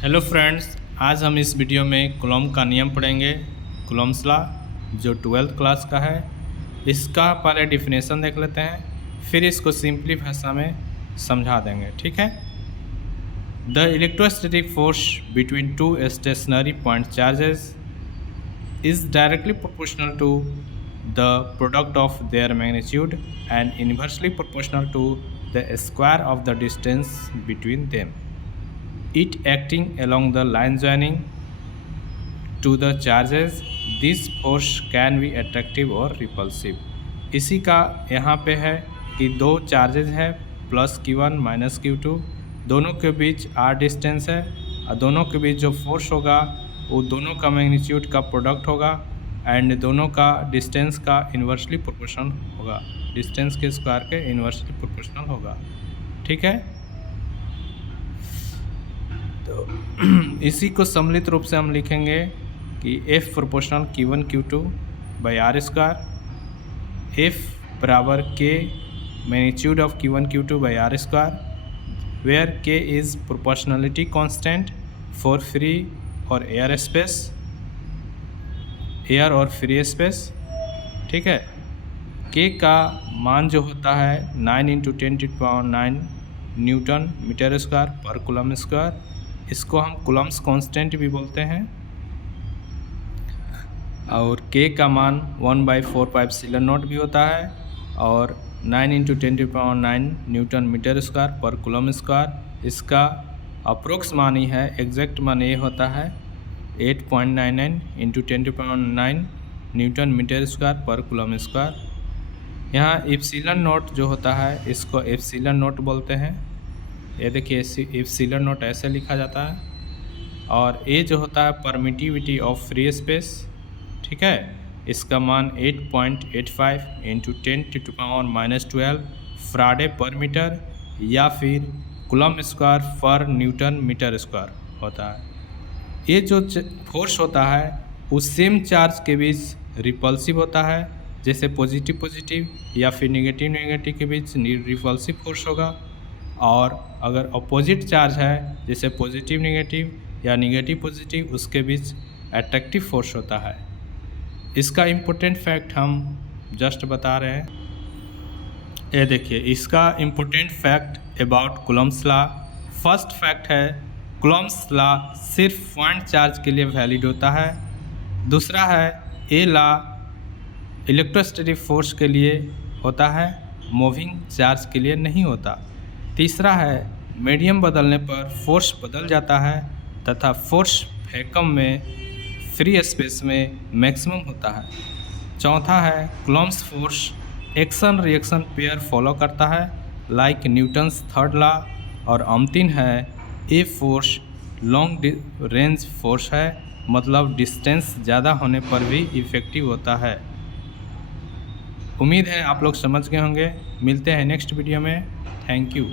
Hello friends, आज हम इस वीडियो में कूलॉम का नियम पढ़ेंगे। कूलॉम्स लॉ जो 12th क्लास का है, इसका पहले डिफिनेशन देख लेते हैं, फिर इसको सिंपली भाषा में समझा देंगे। ठीक है। The electrostatic force between two stationary point charges is directly proportional to the product of their magnitude and inversely proportional to the square of the distance between them. It acting along the line joining to the charges, this force can be attractive or repulsive. इसी का यहाँ पे है कि दो charges है plus Q1 minus Q2, दोनों के बीच r डिस्टेंस है और दोनों के बीच जो फोर्स होगा वो दोनों का मैग्नीट्यूड का प्रोडक्ट होगा एंड दोनों का डिस्टेंस का इन्वर्सली प्रोपोर्शनल होगा, डिस्टेंस के स्क्वायर के इन्वर्सली प्रोपोर्शनल होगा। ठीक है। तो इसी को सम्मिलित रूप से हम लिखेंगे कि F proportional Q1 Q2 by R square, F बराबर K magnitude of Q1 Q2 by R square, where K is proportionality constant for free और एयर स्पेस, एयर और फ्री स्पेस। ठीक है। K का मान जो होता है 9 × 10⁹ न्यूटन मीटर स्क्वायर पर कूलम स्क्वायर, इसको हम कूलम्स कांस्टेंट भी बोलते हैं। और K का मान 1/4πε0 भी होता है और 9 × 10⁹ न्यूटन मीटर स्क्वायर पर कूलम स्क्वायर, इसका अप्रोक्स मान ही है, एग्जैक्ट मान ये होता है 8.99 × 10⁹ न्यूटन मीटर स्क्वायर पर कूलम स्क्वायर। यहाँ एप्सिलॉन नोट जो होता है इसको एप्सिलॉन नोट बोलते हैं। ये देखिए एप्सिलॉन नोट ऐसे लिखा जाता है। और ये जो होता है परमिटिविटी ऑफ फ्री स्पेस। ठीक है। इसका मान 8.85 × 10⁻⁻12 फ्राडे पर मीटर या फिर कूलम स्क्वायर पर न्यूटन मीटर स्क्वायर होता है। ये जो फोर्स होता है उस सेम चार्ज के बीच रिपल्सिव होता है, जैसे पॉजिटिव पॉजिटिव या फिर नेगेटिव नेगेटिव के बीच रिपल्सिव फोर्स होगा। और अगर अपोजिट चार्ज है जैसे पॉजिटिव नेगेटिव या नेगेटिव पॉजिटिव, उसके बीच अट्रैक्टिव फोर्स होता है। इसका इम्पोर्टेंट फैक्ट हम जस्ट बता रहे हैं। ये देखिए इसका important fact about Coulomb's law. First fact है कूलम्स लॉ सिर्फ पॉइंट चार्ज के लिए वैलिड होता है। दूसरा है ये लॉ इलेक्ट्रोस्टैटिक फोर्स के लिए होता है, मूविंग चार्ज के लिए नहीं होता। तीसरा है मीडियम बदलने पर फोर्स बदल जाता है तथा फोर्स वैक्यूम में फ्री स्पेस में मैक्सिमम होता है। चौथा है Coulomb's force action reaction pair follow करता है लाइक न्यूटन्स थर्ड लॉ। और अंतिम है a force long range force है, मतलब डिस्टेंस ज़्यादा होने पर भी इफ़ेक्टिव होता है। उम्मीद है आप लोग समझ गए होंगे। मिलते हैं नेक्स्ट वीडियो में। Thank you.